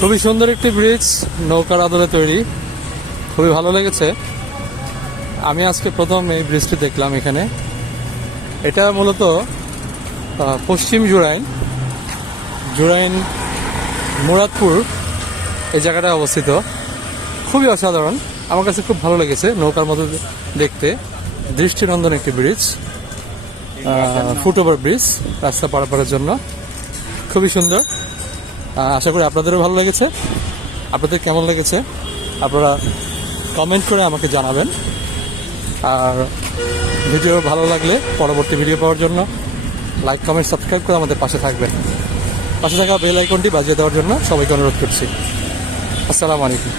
খুবই সুন্দর একটি ব্রিজ, নৌকার আদলে তৈরি, খুবই ভালো লেগেছে। আমি আজকে প্রথম এই ব্রিজটি দেখলাম এখানে। এটা মূলত পশ্চিম জুরাইন মুরাদপুর এই জায়গাটায় অবস্থিত। খুবই অসাধারণ, আমার কাছে খুব ভালো লেগেছে। নৌকার মতো দেখতে, দৃষ্টিনন্দন একটি ব্রিজ, ফুটওভার ব্রিজ রাস্তা পারাপারের জন্য, খুবই সুন্দর। আশা করি আপনাদেরও ভালো লেগেছে। আপনাদের কেমন লেগেছে আপনারা কমেন্ট করে আমাকে জানাবেন। আর ভিডিও ভালো লাগলে পরবর্তী ভিডিও পাওয়ার জন্য লাইক, কমেন্ট, সাবস্ক্রাইব করে আমাদের পাশে থাকবেন। পাশে থাকা বেল আইকনটি বাজিয়ে দেওয়ার জন্য সবাইকে অনুরোধ করছি। আসসালামু আলাইকুম।